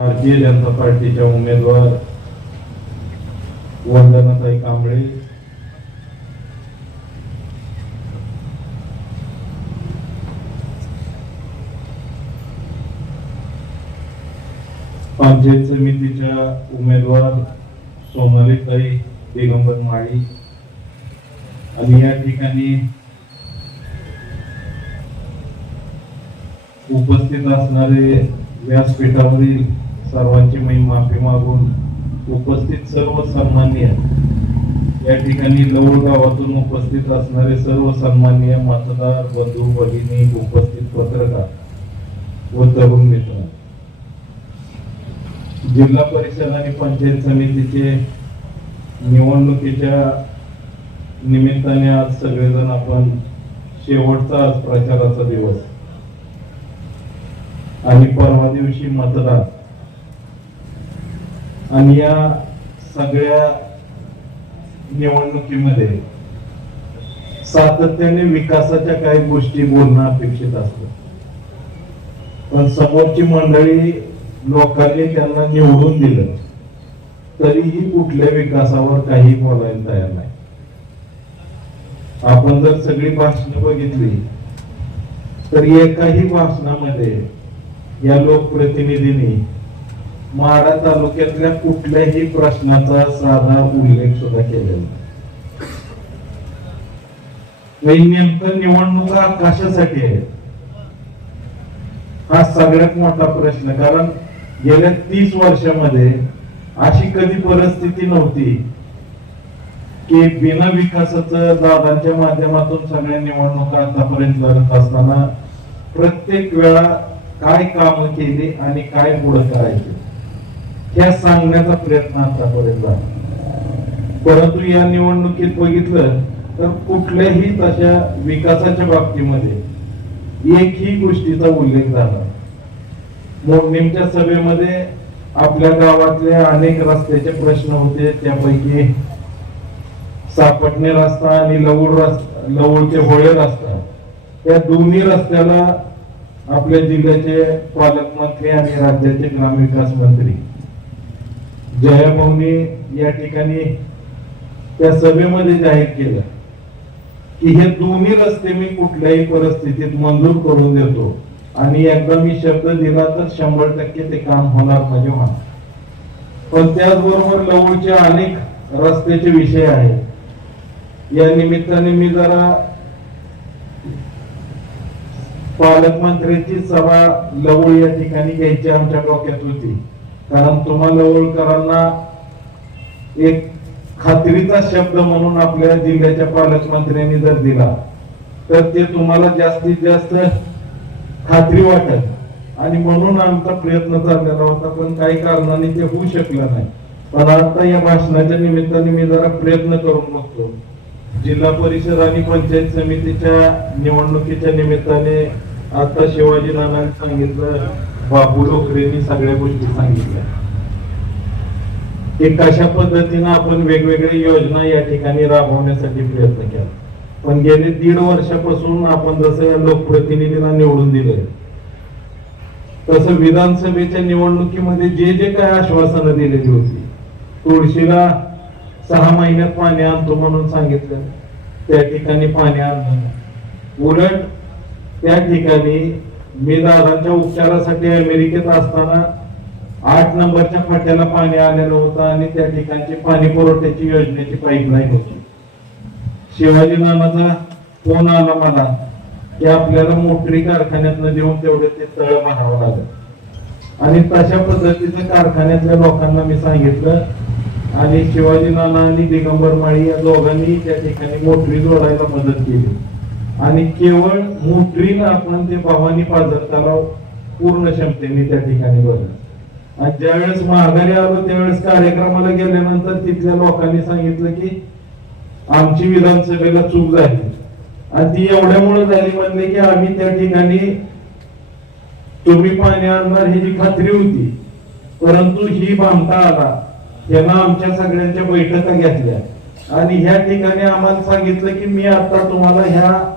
भारतीय जनता पार्टीच्या उमेदवार वंदनाताई कांबळे. पंचायत समितीच्या उमेदवार सोनालीताई दिगंबर माळी. आणि या ठिकाणी उपस्थित असणारे व्यासपीठावरील सर्वांची मी माफी मागून उपस्थित सर्व सन्मान्य या ठिकाणी लवळ गावातून उपस्थित असणारे सर्व सन्मान्य मतदार बंधू भगिनी उपस्थित पत्रकार व तरुण मित्र. जिल्हा परिषद आणि पंचायत समितीचे निवडणुकीच्या निमित्ताने आज सगळेजण आपण शेवटचा आज प्रचाराचा दिवस. आणि परवा दिवशी मतदान. आणि या सगळ्या निवडणुकीमध्ये सातत्याने विकासाच्या काही गोष्टी बोलणं अपेक्षित असतं. पण समोरची मंडळी लोकांनी त्यांना निवडून दिलं तरीही कुठल्या विकासावर काही बोलायला तयार नाही. आपण जर सगळी भाषणं बघितली तर एकाही भाषणामध्ये या लोकप्रतिनिधींनी माडा तालुक्यातल्या कुठल्याही प्रश्नाचा साधा उल्लेख सुद्धा केलेला नेमकं निवडणुका कशासाठी आहे? हा सगळ्यात मोठा प्रश्न कारण गेल्या तीस वर्षामध्ये अशी कधी परिस्थिती नव्हती की बिना विकासाचं दादांच्या माध्यमातून सगळ्या निवडणुका आतापर्यंत लढत असताना प्रत्येक वेळा काय काम केली आणि काय पुढे करायचे. ह्या सांगण्याचा प्रयत्न आतापर्यंत परंतु या निवडणुकीत बघितलं तर कुठल्याही तशा विकासाच्या बाबतीमध्ये एकही गोष्टीचा उल्लेख झाला मोडणीमच्या सभेमध्ये आपल्या गावातले अनेक रस्त्याचे प्रश्न होते त्यापैकी सापटणे रस्ता आणि लवूड रस्ता लवूडचे होळे रस्ता. त्या दोन्ही रस्त्याला आपल्या जिल्ह्याचे पालकमंत्री आणि राज्याचे ग्रामविकास मंत्री जयाभाऊनी या ठिकाणी त्या सभेमध्ये जाहीर केलं की हे दोन्ही रस्ते मी कुठल्याही परिस्थितीत मंजूर करून देतो. आणि एकदा मी शब्द दिला तर शंभर टक्के ते काम होणार म्हणजे म्हणा पण त्याचबरोबर लवळचे अनेक रस्त्याचे विषय आहेत. या निमित्ताने मी जरा पालकमंत्र्यांची सभा लवळ या ठिकाणी घ्यायची आमच्या डोक्यात होती. कारण तुम्हाला लवळकरांना एक खात्रीचा शब्द म्हणून आपल्या जिल्ह्याच्या पालकमंत्र्यांनी जर दिला तर ते तुम्हाला जास्तीत जास्त खात्री वाटत आणि म्हणून आमचा प्रयत्न चाललेला होता पण काही कारणाने ते होऊ शकलं नाही. पण आता या भाषणाच्या निमित्ताने मी जरा प्रयत्न करून बघतो. जिल्हा परिषद आणि पंचायत समितीच्या निवडणुकीच्या निमित्ताने आता शिवाजी नानांनी सांगितलं बाबू डोकरेंनी सगळ्या गोष्टी सांगितल्या. एक अशा पद्धतीनं आपण वेगवेगळ्या योजना या ठिकाणी राबवण्यासाठी प्रयत्न केला. पण गेले दीड वर्षापासून आपण जसं लोकप्रतिनिधींना निवडून दिलंय तसं विधानसभेच्या निवडणुकीमध्ये जे जे काय आश्वासनं दिलेली होती तुळशीला सहा महिन्यात पाणी आणतो म्हणून सांगितलं. त्या ठिकाणी पाणी आणलं उलट त्या ठिकाणी मी दादांच्या उपचारासाठी अमेरिकेत असताना आठ नंबरच्या फाट्याला पाणी आलेलं होतं आणि त्या ठिकाणची पाणी पुरवठ्याची योजनेची पाईपलाईन होती. शिवाजी नानाचा फोन आला मला की आपल्याला मोटरी कारखान्यातनं देऊन तेवढे ते तळ म्हणावं लागेल. आणि तशा पद्धतीचं कारखान्यातल्या लोकांना मी सांगितलं आणि शिवाजी नाना आणि दिगंबर माळी या दोघांनी त्या ठिकाणी मोटरी जोडायला मदत केली. आणि केवळ मोटरीनं आपण ते भवानी पाझर तलाव पूर्ण क्षमतेने त्या ठिकाणी भरलं आणि ज्यावेळेस माघारी आलो त्यावेळेस कार्यक्रमाला गेल्यानंतर तिथल्या लोकांनी सांगितलं की आमची विधानसभेला चूक झाली. आणि ती एवढ्यामुळे झाली म्हणले की आम्ही त्या ठिकाणी तुम्ही पाणी आणणार ह्याची खात्री होती. परंतु ही बांधता आला. त्यांना आमच्या सगळ्यांच्या बैठका घेतल्या. आणि ह्या ठिकाणी आम्हाला सांगितलं की मी आता तुम्हाला ह्या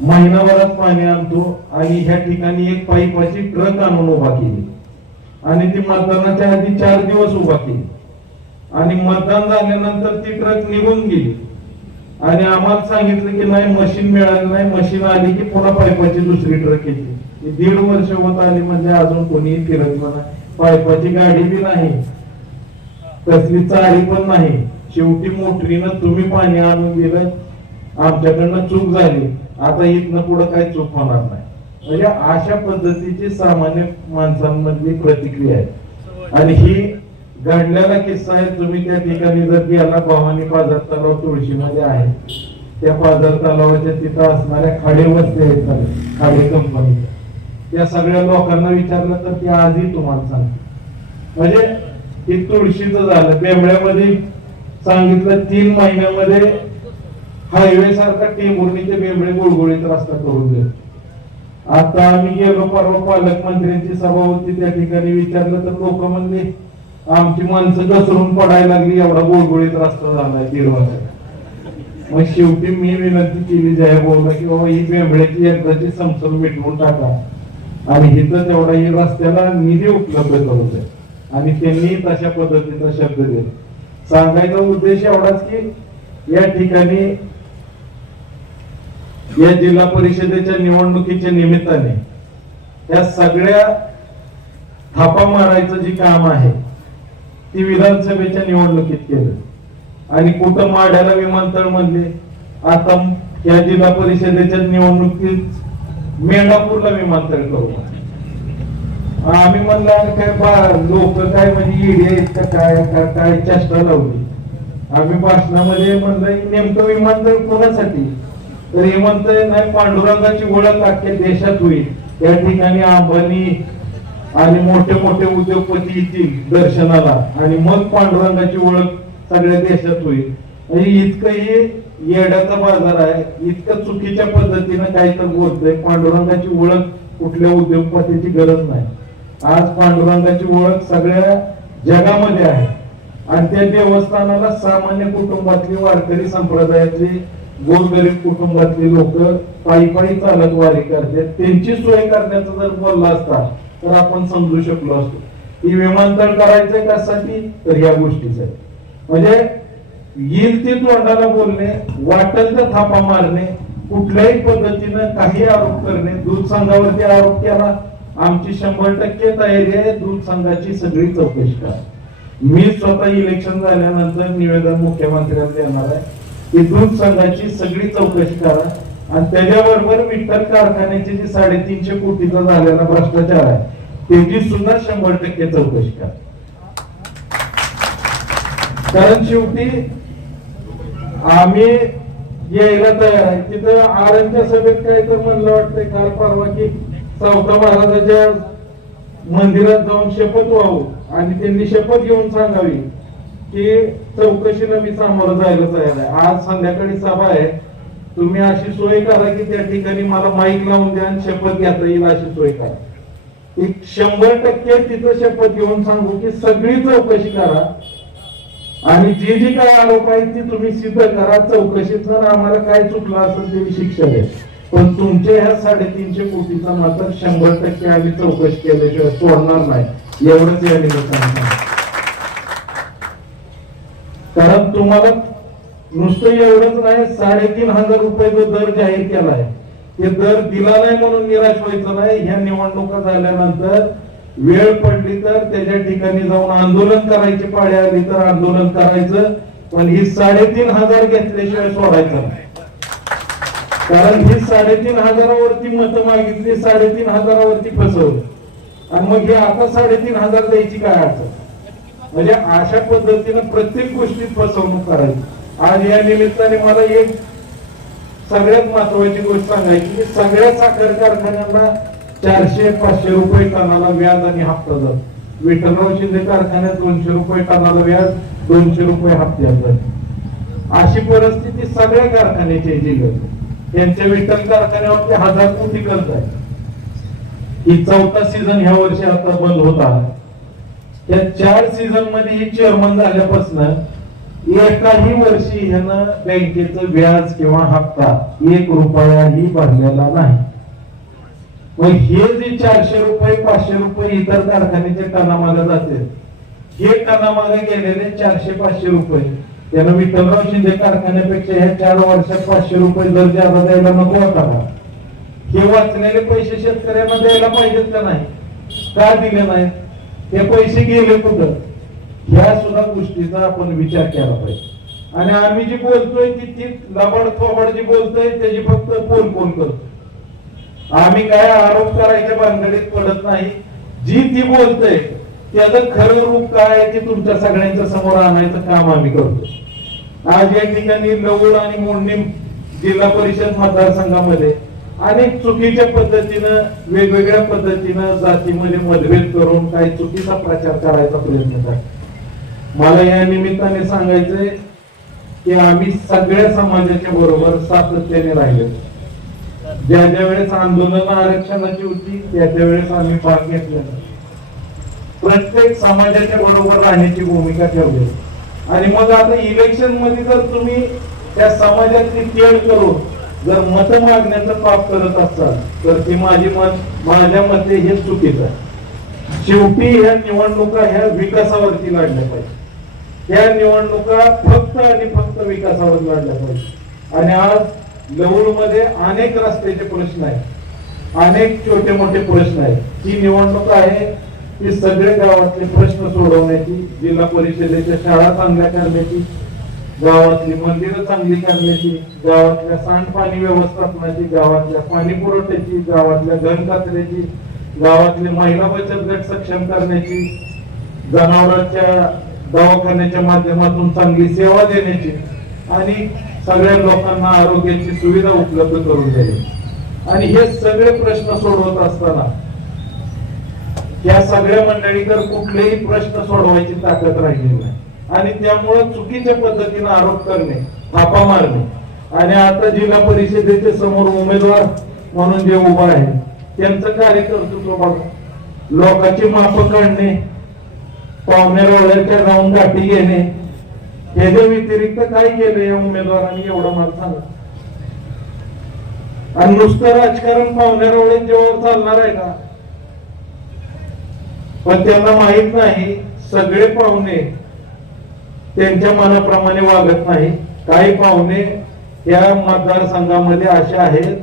महिनाभरात पाणी आणतो आणि ह्या ठिकाणी एक पाईपाची ट्रक आणून उभा केली. आणि ती मतदानाच्या आधी चार दिवस उभा केली. आणि मतदान झाल्यानंतर ती ट्रक निघून गेली. आणि आम्हाला सांगितलं की नाही मशीन मिळाली नाही मशीन आली की पुन्हा पायपाची दुसरी ट्रक येते. दीड वर्ष होत आली म्हणजे अजून कोणीही फिरकलं नाही. पायपाची गाडी बी नाही. कसली चाळी पण नाही. शेवटी मोटरीनं तुम्ही पाणी आणून दिलं. आमच्याकडनं चूक झाली. आता इथनं पुढं काही चूक होणार नाही. म्हणजे अशा पद्धतीची सामान्य माणसांमधली प्रतिक्रिया आहे. आणि ही घडलेला किस्सा आहे तुम्ही त्या ठिकाणी जर गेला भवानी बाजार तलाव तुळशीमध्ये आहे. त्या बाजार तलावाच्या तिथं असणाऱ्या खाडे वस्ते आहेत खाडे कंपनी त्या सगळ्या लोकांना विचारलं तर ते आजही तुम्हाला सांगते म्हणजे हे तुळशीचं झालं. बेंबळ्यामध्ये सांगितलं तीन महिन्यामध्ये हायवे सारखा टेंभुर्णी ते बेंबळे गुळगुळीत रस्ता करून देत. आता आम्ही गेलो परवा पालकमंत्र्यांची सभा होती त्या ठिकाणी विचारलं तर लोक म्हणले आमची माणसं घसरून पडायला लागली एवढा गुळगुळीत रस्ता झालाय दीड मग शेवटी मी विनंती केली जय हो बोलला की बाबा ही बेंबळ्याची यंत्राची समसम मिटवून टाका. आणि हिथं तेवढा ही रस्त्याला निधी उपलब्ध करू द्या. आणि त्यांनी तशा पद्धतीचा शब्द दिला. सांगायचा उद्देश एवढाच की या ठिकाणी या जिल्हा परिषदेच्या निवडणुकीच्या निमित्ताने या सगळ्या थापा मारायचं जे काम आहे ती विधानसभेच्या निवडणुकीत केलं. आणि कुठं माढ्याला विमानतळ म्हणले आता या जिल्हा परिषदेच्या निवडणुकीत मेंढापूरला विमानतळ करू. आम्ही म्हणलं अरे काय बा लोक काय म्हणजे ईडी आहेत का काय का काय चेष्टा लावली. आम्ही भाषणामध्ये म्हणलं नेमकं विमानतळ कोणासाठी? तर हे नाही पांडुरंगाची ओळख अख्ख्या देशात होईल. या ठिकाणी अंबानी आणि मोठे मोठे उद्योगपती येतील दर्शनाला. आणि मग पांडुरंगाची ओळख सगळ्या देशात होईल. म्हणजे इतकं हे येड्याचा बाजार आहे इतकं चुकीच्या पद्धतीनं काही तर बोलतोय. पांडुरंगाची ओळख कुठल्या उद्योगपतीची गरज नाही. आज पांडुरंगाची ओळख सगळ्या जगामध्ये आहे. आणि त्या देवस्थानाला सामान्य कुटुंबातली वारकरी संप्रदायातली गोरगरीब कुटुंबातले लोक पायी पायी चालत वारी करतात. त्यांची सोय करण्याचा जर बोलला असता तर आपण समजू शकलो असतो. ही विमानतळ करायचंय कशासाठी? तर या गोष्टीच म्हणजे येईल ते तोंडाला बोलणे वाटेल तर थापा मारणे कुठल्याही पद्धतीनं काही आरोप करणे दूध संघावरती आरोप केला आमची शंभर टक्के तयारी आहे दूध संघाची सगळी चौकशी करा. मी स्वतः इलेक्शन झाल्यानंतर निवेदन मुख्यमंत्र्यांना देणार आहे. इथून संघाची सगळी चौकशी करा. आणि त्याच्याबरोबर विठ्ठल कारखान्याचे जे साडेतीनशे कोटीचा झालेला भ्रष्टाचार आहे त्याची सुद्धा शंभर टक्के चौकशी करा. कारण शेवटी आम्ही यायला तयार आहे. तिथं आरंच्या सभेत काय तर म्हणलं वाटतंय काल परवा की चौथा महाराजाच्या मंदिरात जाऊन शपथ व्हावं आणि त्यांनी शपथ घेऊन सांगावी. की चौकशीला मी सामोरं जायला तयार आहे. आज संध्याकाळी सभा आहे. तुम्ही अशी सोय करा की त्या ठिकाणी मला माईक लावून द्या आणि शपथ घेता येईल अशी सोय करा. एक शंभर टक्के तिथं शपथ घेऊन सांगू की सगळी चौकशी करा. आणि जी जी काय आरोप आहेत ती तुम्ही सिद्ध करा. चौकशीत आम्हाला काय चुकलं असेल ते शिक्षा द्या पण तुमच्या ह्या साडेतीनशे कोटीचा मात्र शंभर टक्के आम्ही चौकशी केल्याशिवाय सोडणार नाही. एवढंच या निमित्तानं कारण तुम्हाला नुसतं एवढंच नाही साडेतीन हजार रुपये जो दर जाहीर केलाय ते दर दिला नाही म्हणून निराश व्हायचं नाही. ह्या निवडणुका झाल्यानंतर वेळ पडली तर त्याच्या ठिकाणी जाऊन आंदोलन करायची पाळी आली तर आंदोलन करायचं पण ही साडेतीन हजार घेतल्याशिवाय सोडायचं नाही. कारण ही साडेतीन हजारावरती मतं मागितली साडेतीन हजारावरती फसवली. आणि मग हे आता साडेतीन हजार द्यायची काय अडचण? म्हणजे अशा पद्धतीनं प्रत्येक गोष्टीत फसवणूक करायची. आज या निमित्ताने मला एक सगळ्यात महत्वाची गोष्ट सांगायची की सगळ्या साखर कारखान्यांना चारशे पाचशे रुपये टनाला व्याज आणि हप्ता जात. विठ्ठलराव शिंदे कारखान्यात दोनशे रुपये टनाला व्याज दोनशे रुपये हप्त्यात जात अशी परिस्थिती सगळ्या कारखान्याची जिल्ह्यात. त्यांच्या विठ्ठल कारखान्यावरती हजार कोटी कर्ज आहे. ही चौथा सीझन ह्या वर्षी आता बंद होता या चार सीझनमध्ये हे चेअरमन झाल्यापासून एकाही वर्षी ह्यानं बँकेचं व्याज किंवा हप्ता एक रुपयाही भरलेला नाही. मग हे जे चारशे रुपये पाचशे रुपये इतर कारखान्याच्या टनामागे जाते हे टनामागे गेलेले चारशे पाचशे रुपये. त्यानं विठ्ठलराव शिंदे कारखान्यापेक्षा ह्या चार वर्षात पाचशे रुपये दर ज्यादा द्यायला नको होता का हे वाचलेले पैसे शेतकऱ्यांना द्यायला पाहिजेत का नाही? का दिले नाहीत? ते पैसे गेले कुठं? ह्या सुद्धा गोष्टीचा आपण विचार केला पाहिजे. आणि आम्ही जी बोलतोय ती ती लबाड थोबड जी बोलतोय त्याची फक्त फोन फोन करतो. आम्ही काय आरोप करायच्या भानगडीत पडत नाही. जी ती बोलतोय त्याचं खरं रूप काय आहे ते तुमच्या सगळ्यांच्या समोर आणायचं काम आम्ही करतो आज या ठिकाणी लवड आणि मोडणी जिल्हा परिषद मतदारसंघामध्ये अनेक चुकीच्या पद्धतीनं वेगवेगळ्या पद्धतीनं जातीमध्ये मतभेद करून काही चुकीचा प्रचार करायचा प्रयत्न करतात. मला या निमित्ताने सांगायचंय की आम्ही सगळ्या समाजाच्या बरोबर सातत्याने राहिले ज्या ज्या वेळेस आंदोलन आरक्षणाची होती त्या त्या वेळेस आम्ही भाग घेतलेला प्रत्येक समाजाच्या बरोबर राहण्याची भूमिका ठेवली. आणि मग आता इलेक्शनमध्ये जर तुम्ही त्या समाजाची केळ करून जर मत मागण्याचं पाप करत असाल तर ते माझी मत माझ्या मते हे चुकीचं आहे. शेवटी ह्या निवडणुका ह्या विकासावरती लढल्या पाहिजे. या निवडणुका फक्त आणि फक्त विकासावर लढल्या पाहिजे. आणि आज लवळमध्ये अनेक रस्त्याचे प्रश्न आहेत. अनेक छोटे मोठे प्रश्न आहेत. ही निवडणूक आहे ती सगळे गावातले प्रश्न सोडवण्याची जिल्हा परिषदेच्या शाळा चांगल्या करण्याची गावातली मंदिरं चांगली करण्याची गावातल्या सांडपाणी व्यवस्थापनाची गावातल्या पाणी पुरवठ्याची गावातल्या घनकचऱ्याची गावातले महिला बचत गट सक्षम करण्याची जनावरांच्या दवाखान्याच्या माध्यमातून चांगली सेवा देण्याची आणि सगळ्या लोकांना आरोग्याची सुविधा उपलब्ध करून द्यायची आणि हे सगळे प्रश्न सोडवत असताना या सगळ्या मंडळीकर कुठलेही प्रश्न सोडवायची ताकद राहिलेली नाही. आणि त्यामुळे चुकीच्या पद्धतीने आरोप करणे थापा मारणे. आणि आता जिल्हा परिषदेचे समोर उमेदवार म्हणून जे उभा आहे त्यांचं कार्यकर्तृत्व बघा. लोकांची माप काढणे पाहुण्या जाऊन गाठी घेणे. याच्या व्यतिरिक्त काय केलं या उमेदवारांनी एवढं मला सांगा. आणि नुसतं राजकारण पाहुण्या रोड्यांच्यावर चालणार आहे का? पण त्यांना माहीत नाही सगळे पाहुणे त्यांच्या मनाप्रमाणे वागत नाही. काही पाहुणे या मतदारसंघामध्ये असे आहेत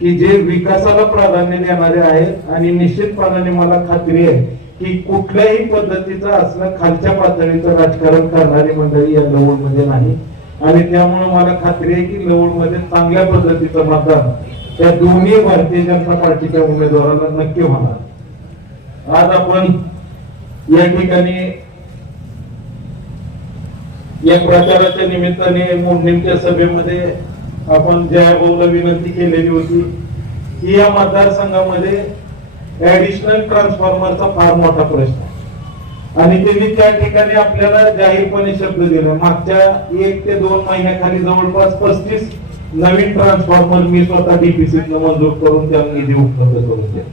की जे विकासाला प्राधान्य देणारे आहेत आणि निश्चितपणाने मला खात्री आहे की कुठल्याही पद्धतीचं असणं खालच्या पातळीचं राजकारण करणारी मंडळी या लवळमध्ये नाही. आणि त्यामुळे मला खात्री आहे की लवळमध्ये चांगल्या पद्धतीचं मतदान त्या दोन्ही भारतीय जनता पार्टीच्या उमेदवाराला नक्की होणार. आज आपण या ठिकाणी या प्रचाराच्या निमित्ताने मोडणीच्या सभेमध्ये आपण जयाभाऊला विनंती केलेली होती की या मतदारसंघामध्ये ऍडिशनल ट्रान्सफॉर्मरचा फार मोठा प्रश्न आणि त्यांनी त्या ठिकाणी आपल्याला जाहीरपणे शब्द दिला. मागच्या एक ते दोन महिन्याखाली जवळपास पस्तीस नवीन ट्रान्सफॉर्मर मी स्वतः डीपीसीत मंजूर करून त्या निधी उपलब्ध करून दिला.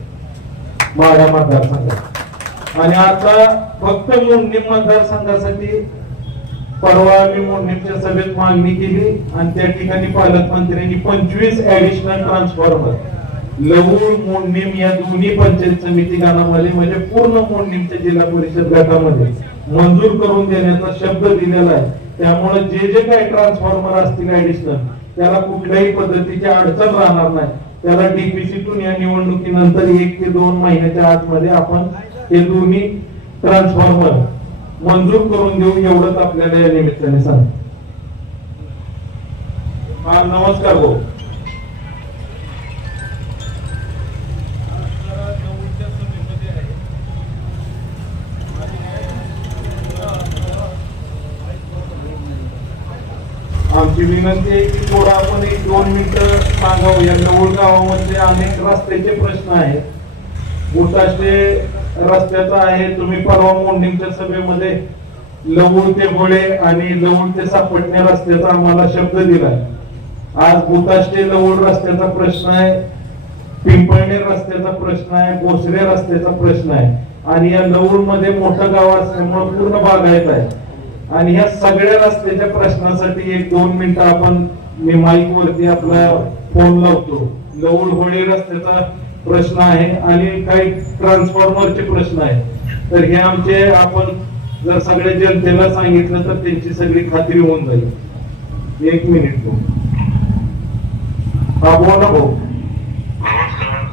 माझ्या मतदारसंघात. आणि आता फक्त मोडणी मतदारसंघासाठी परवा आम्ही मोडणीच्या सभेत मागणी केली आणि त्या ठिकाणी पालकमंत्र्यांनी पंचवीस ऍडिशनल ट्रान्सफॉर्मर लवूर मोडणीम या दोन्ही पंचायत समिती गावामध्ये म्हणजे पूर्ण मोडणीमच्या जिल्हा परिषद गटामध्ये मंजूर करून देण्याचा शब्द दिलेला आहे. त्यामुळे जे जे काही ट्रान्सफॉर्मर असतील ऍडिशनल त्याला कुठल्याही पद्धतीची अडचण राहणार नाही. त्याला डीपीसीतून या निवडणुकीनंतर एक ते दोन महिन्याच्या आतमध्ये आपण हे दोन्ही ट्रान्सफॉर्मर मंजूर करून देऊ एवढंच आपल्याला या निमित्ताने सांग. हा नमस्कार भाऊ. आमची विनंती आहे की थोडं आपण एक दोन मिनिटं सांगावं. या जवळ गावामध्ये अनेक रस्त्याचे प्रश्न आहेत. मोठाशे रस्त्याचा आहे तुम्ही परवा मोडणीच्या सभेमध्ये लवूळ ते गोळे आणि लवूळ ते सापटणे रस्त्याचा आम्हाला शब्द दिलाय आज भूताष्टे लवूळ रस्त्याचा प्रश्न आहे पिंपळणे रस्त्याचा प्रश्न आहे भोसरे रस्त्याचा प्रश्न आहे. आणि या लवूळमध्ये मोठं गाव असल्यामुळे पूर्ण बागायत आहे. आणि ह्या सगळ्या रस्त्याच्या प्रश्नासाठी एक दोन मिनिटं आपण मी माईक वरती आपला फोन लावतो. लवळ होळी रस्त्याचा प्रश्न आहे आणि काही ट्रान्सफॉर्मरचे प्रश्न आहे तर हे आमचे आपण जर सगळ्या जनतेला सांगितलं तर त्यांची सगळी खात्री होऊन जाईल. एक मिनिट भाऊ. हा बोला भाऊ. नमस्कार.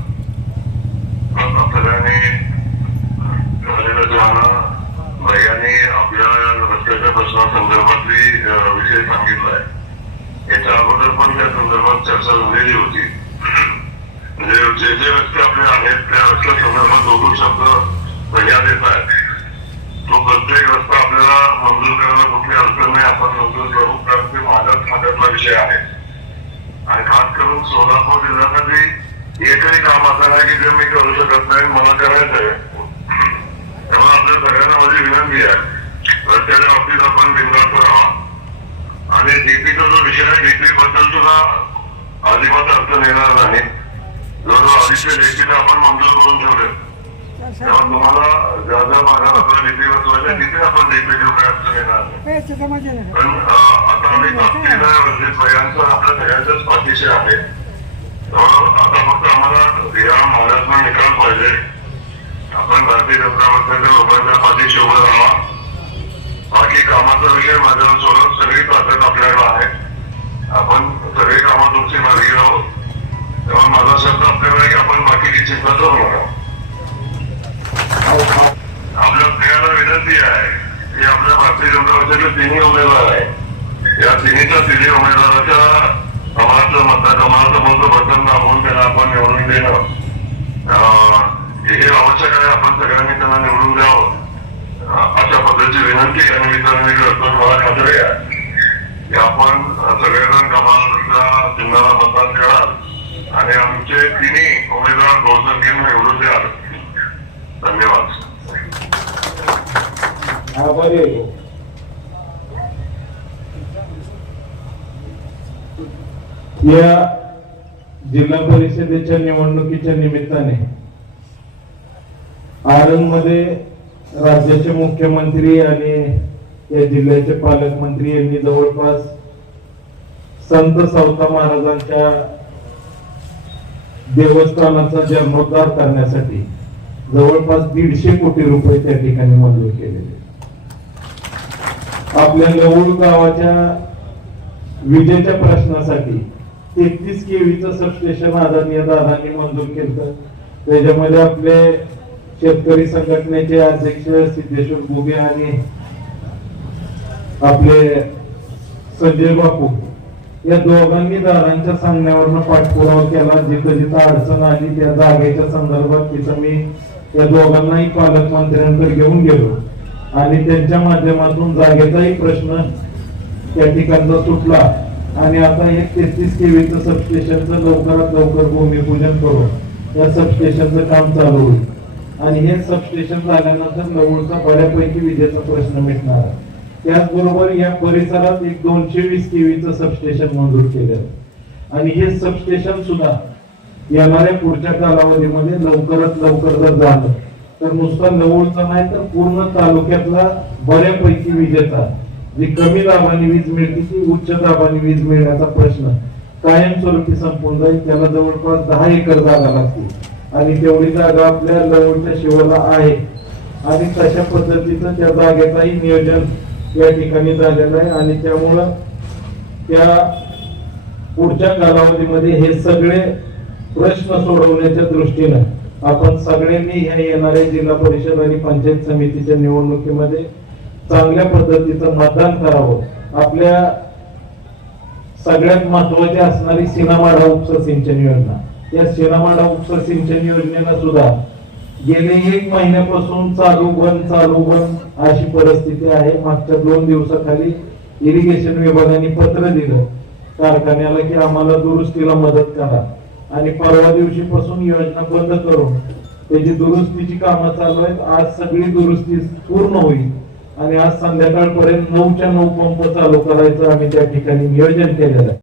आपल्या विषय सांगितलाय. याच्या अगोदर पण त्या संदर्भात चर्चा झालेली होती. म्हणजे जे जे व्यक्ती आपले आहेत त्या रस्त्या संदर्भात दोन दोन शब्द भैया देत आहेत तो प्रत्येक रस्ता आपल्याला मंजूर करायला कुठली अडचण नाही आपण मंजूर करू कारण ते माझ्याच खात्यातला विषय आहे आणि खास करून सोलापूर जिल्ह्यासाठी एकही काम असं नाही की जे मी करू शकत नाही मला करायचं आहे त्यामुळे आपल्या सगळ्यांना माझी विनंती आहे रस्त्याच्या बाबतीत आपण बिंदास्त राहा आणि डीपीचा जो विषय आहे डीपी बद्दल सुद्धा अजिबात अर्थ येणार नाही जवळजवळ अडीचशे डीपीचा आपण मंजूर करून ठेवले तेव्हा तुम्हाला ज्या ज्या भागात आपल्या बसवायच्या तिथे आपण काय अडचण येणार पण आता आम्ही ताकदीनं रंजित भैयांचं आपल्या सगळ्यांच्याच पाठीशी आहे. तर आता फक्त आम्हाला या महाराष्ट्र निकाल पाहिजे. आपण भारतीय जनता पक्षाच्या लोकांच्या पाठीशी उभं राहा बाकी कामाचा विषय माझ्या सोडून सगळी ताकद आपल्याकडे आहे. आपण सगळी कामं तुमची मार्गी राहू तेव्हा माझा शब्द आपल्याकडे की आपण बाकीची चिंता करू नका आपल्या प्रियाला विनंती आहे की आपल्या भारतीय जनता पक्षाचे तिन्ही उमेदवार आहे या तिन्हीच्या तिन्ही उमेदवाराच्या समाजाचं मतदार समाजाचं मत बटन दाबून त्यांना आपण निवडून देणं हे आवश्यक आहे आपण सगळ्यांनी त्यांना निवडून द्यावं अशा पद्धतीची विनंती या निमित्ताने मी करतो मला खात्री आहे की आपण सगळेजण कमालच्या चिन्हाला मतदान कराल आणि आमचे तिन्ही उमेदवार बहुसंख्येने निवडून द्याल धन्यवाद. आभारी या जिल्हा परिषदेच्या निवडणुकीच्या निमित्ताने आरणमध्ये राज्याचे मुख्यमंत्री आणि या जिल्ह्याचे पालकमंत्री यांनी जवळपास संत सावता महाराजांच्या देवस्थानाचा जीर्णोद्धार करण्यासाठी जवळपास दीडशे कोटी रुपये त्या ठिकाणी मंजूर केलेले आपल्या लवळ गावाच्या विजेच्या प्रश्नासाठी तेहतीस केवीचं सबस्टेशन आदरणीय दादांनी मंजूर केलं त्याच्यामध्ये आपले शेतकरी संघटनेचे अध्यक्ष सिद्धेश्वर गुगे आणि आपले संजय बापू या दोघांनी दादांच्या सांगण्यावरनं पाठपुरावा केला. जिथं जिथं अडचण आली त्या जागेच्या संदर्भात तिथं मी या दोघांनाही पालकमंत्र्यांकडे घेऊन गेलो. आणि त्यांच्या माध्यमातून जागेचाही प्रश्न त्या ठिकाणचा सुटला. आणि आता हे तेहतीस केवीचं सबस्टेशनचं लवकरात लवकर भूमिपूजन करून या सबस्टेशनचं काम चालू होईल. आणि हे सबस्टेशन झाल्यानंतर लवळचा बऱ्यापैकी विजेचा प्रश्न मिटणार आहे. त्याचबरोबर या परिसरात एक दोनशे वीस केवीचं सबस्टेशन मंजूर केलं आणि हे सबस्टेशन सुद्धा येणाऱ्या पुढच्या कालावधीमध्ये लवकरात लवकर जर झालं तर नुसता लवळचा नाही तर पूर्ण तालुक्यातला बऱ्यापैकी विजेचा जी कमी दाबाने वीज मिळते ती उच्च दाबाने वीज मिळण्याचा प्रश्न कायमस्वरूपी संपून जाईल. त्याला जवळपास दहा एकर जागा लागते आणि तेवढी जागा आपल्या लवळच्या शिवाला आहे. आणि तशा पद्धतीचं त्या जागेचाही नियोजन या ठिकाणी झालेलं आहे आणि त्यामुळं त्या पुढच्या कालावधीमध्ये हे सगळे प्रश्न सोडवण्याच्या दृष्टीनं आपण सगळ्यांनी ह्या येणाऱ्या जिल्हा परिषद आणि पंचायत समितीच्या निवडणुकीमध्ये चांगल्या पद्धतीचं मतदान करावं. आपल्या सगळ्यात महत्वाची असणारी सिनामाडा उपसर सिंचन योजना. या सिनामाडा उपसर सिंचन योजनेला सुद्धा गेले एक महिन्यापासून चालू बंद चालू बंद अशी परिस्थिती आहे. मागच्या दोन दिवसाखाली इरिगेशन विभागाने पत्र दिलं कारखान्याला की आम्हाला दुरुस्तीला मदत करा. आणि परवा दिवशी पासून योजना बंद करून त्याची दुरुस्तीची कामं चालू आहेत. आज सगळी दुरुस्ती पूर्ण होईल. आणि आज संध्याकाळपर्यंत नऊच्या नऊ पंप चालू करायचं आम्ही त्या ठिकाणी नियोजन केलेलं आहे.